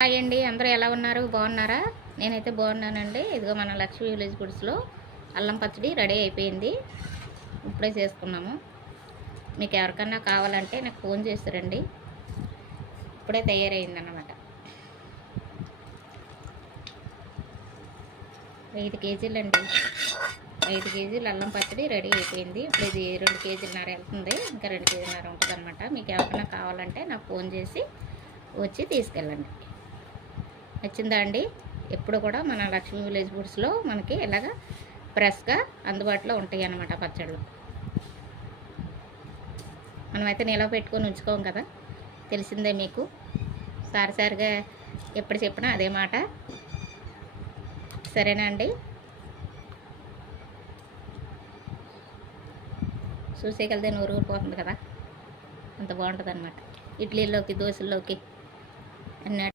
Hi అండి, అందరూ ఎలా ఉన్నారు? బాగున్నారా? నేనైతే బాగున్నానండి. ఇదిగో మన లక్ష్మీ విలేజ్ ఫుడ్స్లో అల్లం పచ్చడి రెడీ అయిపోయింది. ఇప్పుడే చేసుకున్నాము. మీకు ఎవరికన్నా కావాలంటే నాకు ఫోన్ చేస్తారండి. ఇప్పుడే తయారైందన్నమాట. 5 కేజీలండి. 5 కేజీలు అల్లం పచ్చడి రెడీ అయిపోయింది. ఇప్పుడు ఇది 2 కేజీలన్నర వెళ్తుంది. ఇంకా 2 కేజీలన్నర ఉంటుంది అనమాట. మీకు ఎవరికన్నా కావాలంటే నాకు ఫోన్ చేసి వచ్చి తీసుకెళ్ళండి. నచ్చిందా అండి? ఎప్పుడు కూడా మన లక్ష్మీ విలేజ్ ఫుడ్స్లో మనకి ఇలాగా ఫ్రెష్గా అందుబాటులో ఉంటాయి అన్నమాట పచ్చళ్ళు. మనమైతే నిలవ పెట్టుకొని ఉంచుకోం కదా, తెలిసిందే మీకు. సారిసారిగా ఎప్పుడు చెప్పినా అదే మాట. సరేనా అండి? చూసేకెళ్తే నోరు ఊరిపోతుంది కదా, అంత బాగుంటుంది అన్నమాట. ఇడ్లీలోకి, దోశల్లోకి అన్నీ